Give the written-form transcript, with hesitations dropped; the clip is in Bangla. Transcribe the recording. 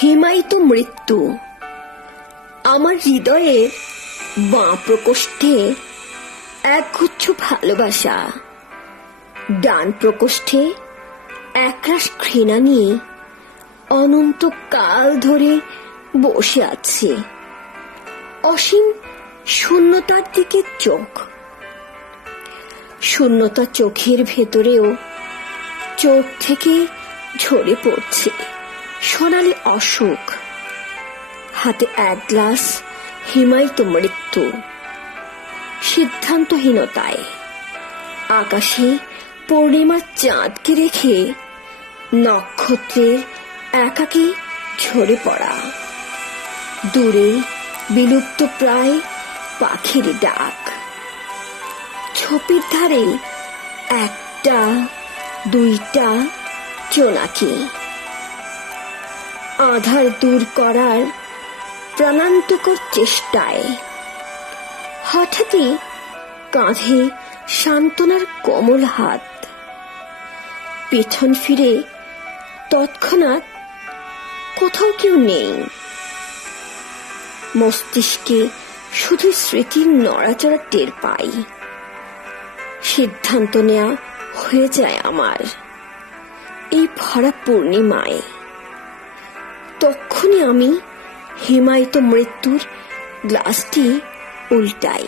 হিমায়িত মৃত্যু। আমার হৃদয়ের বাঁ প্রকোষ্ঠে একগুচ্ছ ভালোবাসা, ডান প্রকোষ্ঠে একরাশ ঘৃণা নিয়ে অনন্ত কাল ধরে বসে আছে। অসীম শূন্যতার দিকে চোখ, শূন্যতা চোখের ভেতরেও চোখ থেকে ঝরে পড়ছে সোনালি অসুখ। হাতে এক গ্লাস হিমায়িত মৃত্যু। সিদ্ধান্তহীনতায় আকাশে পূর্ণিমার চাঁদকে রেখে নক্ষত্রের একাকী ঝরে পড়া। দূরে বিলুপ্ত প্রায় পাখির ডাক। ঝোপের ধারে একটা দুইটা জোনাকি। আধার দূর করার প্রাণান্তকর চেষ্টায় হঠাৎই কাঁধে সান্ত্বনার কোমল হাত। পেছন ফিরে তৎক্ষণাৎ কোথাও কেউ নেই। মস্তিষ্কে শুধু স্মৃতির নড়াচড়া টের পাই। সিদ্ধান্ত নেওয়া হয়ে যায় আমার এই ভরা পূর্ণিমায়। তখনই আমি হিমায়িত মৃত্যুর গ্লাসটি উল্টাই।